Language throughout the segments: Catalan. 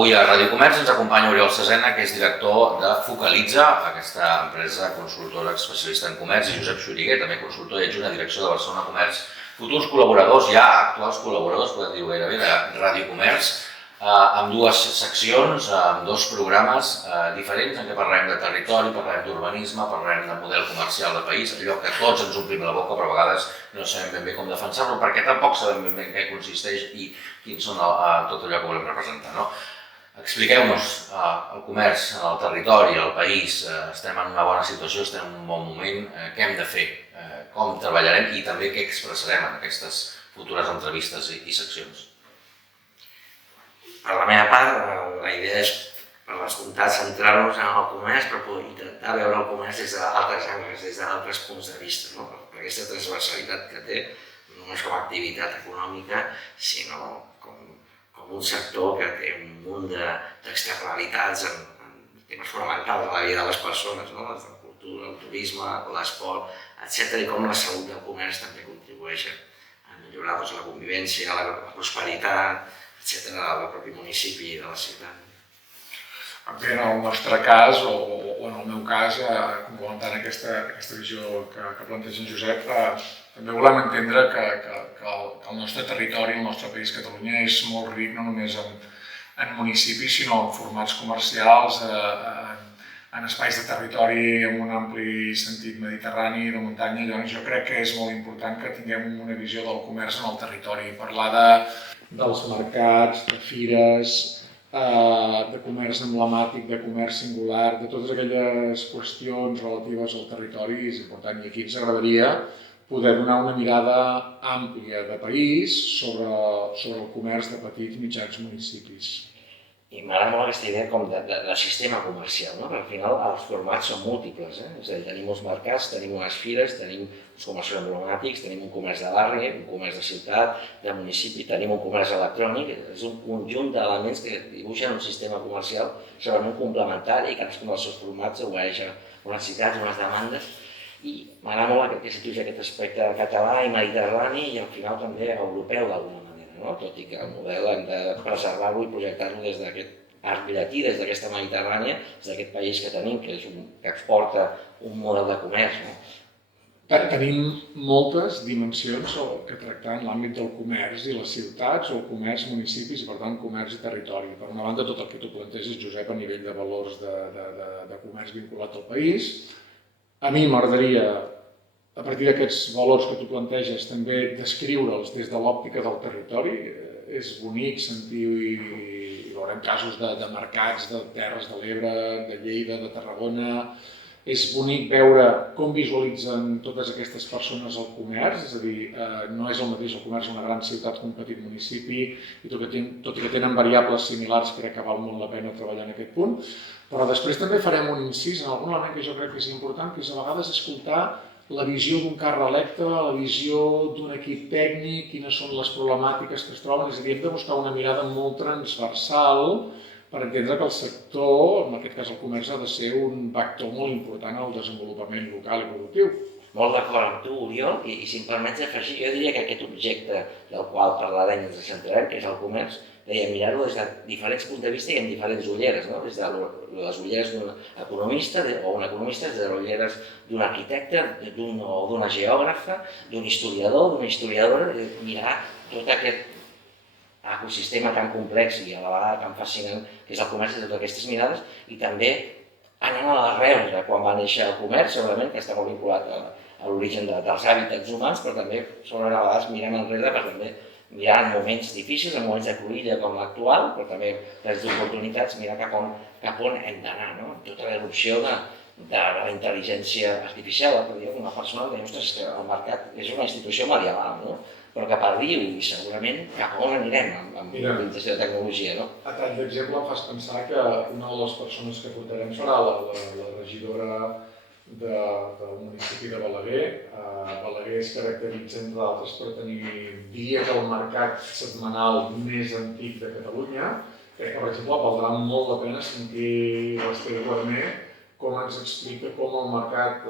Avui a Ràdio Comerç ens acompanya Oriol Cesena, que és director de Focalitza, aquesta empresa consultora especialista en comerç, i Josep Xuriguer, també consultor i adjunt a direcció de Barcelona Comerç. Futurs col·laboradors, ja actuals col·laboradors, podem dir-ho gairebé, de Ràdio Comerç, amb dues seccions, amb dos programes diferents en què parlem de territori, parlem d'urbanisme, parlem de model comercial de país, allò que tots ens omplim la boca, però a vegades no sabem ben bé com defensar-lo, perquè tampoc sabem ben bé en què consisteix i quins són tot allò que volem representar. Expliqueu-nos el comerç, el territori, el país, estem en una bona situació, estem en un bon moment, què hem de fer, com treballarem i també què expressarem en aquestes futures entrevistes i seccions. Per la meva part, la idea és, per descomptat, centrar-nos en el comerç, però intentar veure el comerç des d'altres angles, des d'altres punts de vista, per aquesta transversalitat que té, no només com a activitat econòmica, sinó com un sector que té un munt d'externalitats en temes fonamentals de la vida de les persones, la cultura, el turisme, l'esport, etc. I com la salut del comerç també contribueix a millorar la convivència, la prosperitat, etc. del propi municipi i de la ciutat. Bé, en el nostre cas, o en el meu cas, complementant aquesta visió que planteja en Josep, també volem entendre que el nostre territori, el nostre país, Catalunya, és molt ric no només en municipis, sinó en formats comercials, en espais de territori amb un ampli sentit mediterrani, de muntanya. Llavors jo crec que és molt important que tinguem una visió del comerç en el territori, parlar dels mercats, de fires, de comerç emblemàtic, de comerç singular, de totes aquelles qüestions relatives al territori és important. I aquí ens agradaria poder donar una mirada àmplia de país sobre el comerç de petits i mitjans municipis. I m'agrada molt aquesta idea com de sistema comercial, perquè al final els formats són múltiples. És a dir, tenim uns mercats, tenim unes fires, tenim uns comerços emblemàtics, tenim un comerç de barri, un comerç de ciutat, de municipi, tenim un comerç electrònic. És un conjunt d'elements que dibuixen un sistema comercial segurament complementari i cadascun dels seus formats obeeix a unes necessitats, unes demandes. I m'agrada molt que s'utilitzi aquest aspecte català i mediterrani i al final també europeu d'alguna manera. Tot i que el model hem de preservar-lo i projectar-lo des d'aquest arc llatí, des d'aquesta Mediterrània, des d'aquest país que tenim, que exporta un model de comerç. Tenim moltes dimensions que tractar en l'àmbit del comerç i les ciutats, o comerç, municipis, i per tant comerç i territori. Per una banda, tot el que tu planteges, Josep, a nivell de valors de comerç vinculat al país. A mi m'agradaria, a partir d'aquests valors que tu planteges, també descriure'ls des de l'òptica del territori. És bonic sentir i veurem casos de mercats de Terres de l'Ebre, de Lleida, de Tarragona. És bonic veure com visualitzen totes aquestes persones el comerç, és a dir, no és el mateix el comerç en una gran ciutat que un petit municipi, i tot i que tenen variables similars, crec que val molt la pena treballar en aquest punt. Però després també farem un incís en algun element que jo crec que és important, que és a vegades escoltar la visió d'un carro electe, la visió d'un equip tècnic, quines són les problemàtiques que es troben. És a dir, hem de buscar una mirada molt transversal per entendre que el sector, en aquest cas el comerç, ha de ser un vector molt important al desenvolupament local i productiu. Molt d'acord amb tu, Oriol, i si em permets afegir, jo diria que aquest objecte del qual parlarem i ens centrarem, que és el comerç, mirar-lo des de diferents punts de vista i amb diferents ulleres, des de les ulleres d'un economista o un economista, des de les ulleres d'un arquitecte o d'una geògrafa, d'un historiador, d'una historiadora, mirar tot aquest ecosistema tan complex i a la vegada tan fascinant que és el comerç de totes aquestes mirades, i també anant a l'arrel de quan va néixer el comerç, segurament que està molt vinculat a l'origen dels hàbitats humans, però també segurament a vegades mirem enrere per també mirar en moments difícils, en moments de cruïlla com l'actual, però també des d'oportunitats, mirar cap on hem d'anar. Tota l'erupció de la intel·ligència artificial. L'altre dia una persona deia, ostres, que el mercat és una institució medieval, però que perdiu i segurament cap on anirem amb l'utilització de tecnologia. A tall d'exemple em fas pensar que una de les persones que portarem serà la regidora del municipi de Balaguer. Balaguer es caracteritza, entre d'altres, per tenir, diria que el mercat setmanal més antic de Catalunya. Crec que, per exemple, valdrà molt la pena sentir l'Esther Guarner com ens explica com el mercat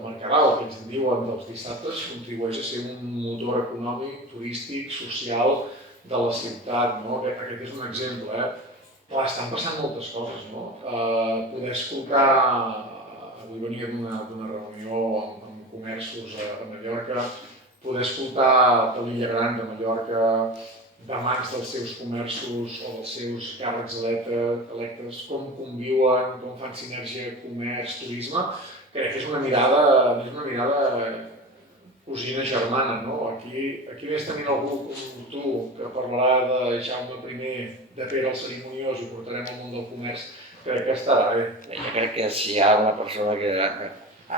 mercadal, que ens en diuen dels dissabtes, contribueix a ser un motor econòmic, turístic, social de la ciutat. Aquest és un exemple. Clar, estan passant moltes coses, no? Poder escoltar... Avui venia d'una reunió amb comerços a Mallorca, poder escoltar de l'Illa Gran de Mallorca, de mans dels seus comerços o dels seus càrrecs electes, com conviuen, com fan sinergia comerç, turisme, crec que és una mirada cosina germana, no? Aquí ves tenint algú com tu, que parlarà de Jaume I, de Pere el Cerimoniós i portarem al món del comerç, crec que estarà bé. Jo crec que si hi ha una persona que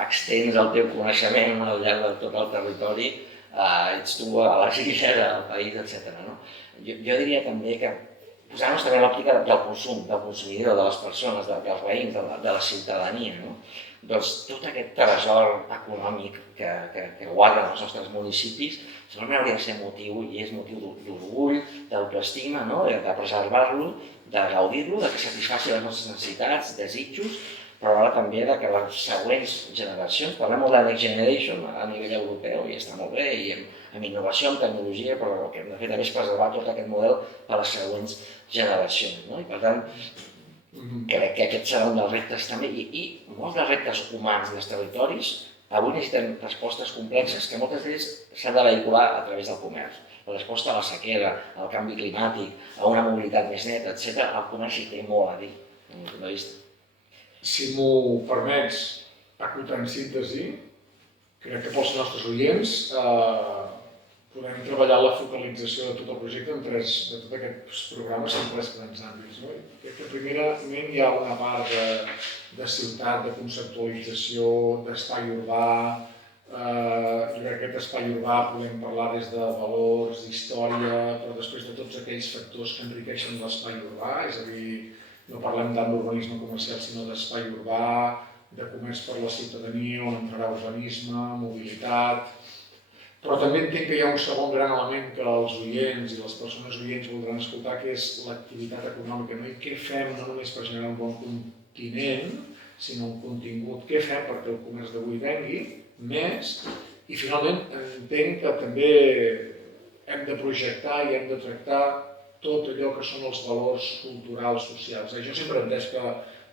extens el teu coneixement al llarg de tot el territori, ets tu a les illes, al país, etc. Jo diria també que posar-nos també l'òptica del consum, del consumidor, de les persones, dels veïns, de la ciutadania, doncs tot aquest tresor econòmic que guarden els nostres municipis segurament hauria de ser motiu, i és motiu d'orgull, d'autoestima, de preservar-lo, de gaudir-lo, de que satisfaci les nostres necessitats, desitjos, però alhora també que les següents generacions, parlem molt de Next Generation a nivell europeu i està molt bé, i amb innovació, amb tecnologia, però el que hem de fer també és preservar tot aquest model per a les següents generacions. I per tant, crec que aquest serà un dels reptes també, i molts dels reptes humans dels territoris avui necessiten respostes complexes que moltes d'elles s'han de vehicular a través del comerç. La resposta a la sequera, al canvi climàtic, a una mobilitat més neta, etc., el comerç hi té molt a dir, des del punt de vista. Si m'ho permets, acotant síntesi, crec que pels nostres oients podem treballar la focalització de tot el projecte de tot aquests programes en tres grans àmbits. Crec que primerament hi ha una part de ciutat, de conceptualització, d'espai urbà. Jo crec que aquest espai urbà podem parlar des de valors, d'història, però després de tots aquells factors que enriqueixen l'espai urbà, és a dir, no parlem tant d'urbanisme comercial, sinó d'espai urbà, de comerç per la ciutadania, on entrarà urbanisme, mobilitat. Però també entenc que hi ha un segon gran element que els oients i les persones oients voldran escoltar, que és l'activitat econòmica. I què fem no només per generar un bon continent, sinó un contingut. Què fem perquè el comerç d'avui vengui més? I finalment entenc que també hem de projectar i hem de tractar tot allò que són els valors culturals, socials. Jo sempre he entès que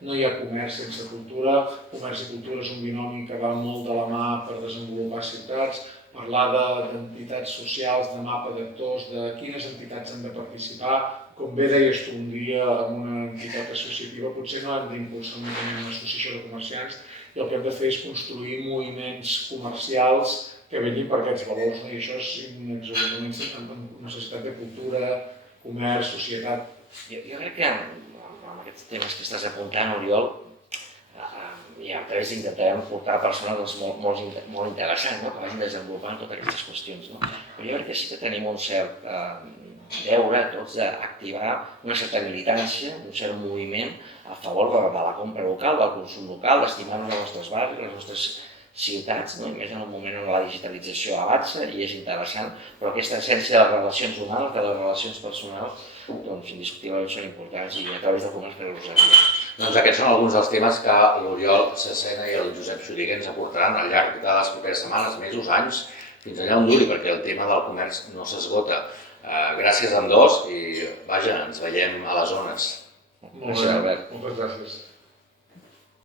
no hi ha comerç sense cultura. Comerç i cultura és un binomi que va molt de la mà per desenvolupar ciutats, parlar d'entitats socials, de mapa d'actors, de quines entitats han de participar. Com bé deies tu un dia amb una entitat associativa, potser no hem d'impulsar una associació de comerciants i el que hem de fer és construir moviments comercials que vetllin per aquests valors. I això és inexorablement amb necessitat de cultura, comerç, societat. Jo crec que amb aquests temes que estàs apuntant, Oriol, i a través d'intentarem portar persones molt interessants que vagin desenvolupant totes aquestes qüestions. Però jo crec que sí que tenim un cert deure tots d'activar una certa militància, un cert moviment a favor de la compra local, del consum local, d'estimar-nos els nostres barris, les nostres ciutats, i més en un moment on la digitalització avança i és interessant, però aquesta essència de les relacions humanes, de les relacions personals, doncs indiscutiblement són importants i a través del comerç per us Doncs aquests són alguns dels temes que l'Oriol Cesena i el Josep Xuriguer ens aportaran al llarg de les properes setmanes, mesos, anys, fins allà on duri, perquè el tema del comerç no s'esgota. Gràcies a ambdós i, vaja, ens veiem a les zones. Molt bé, moltes gràcies.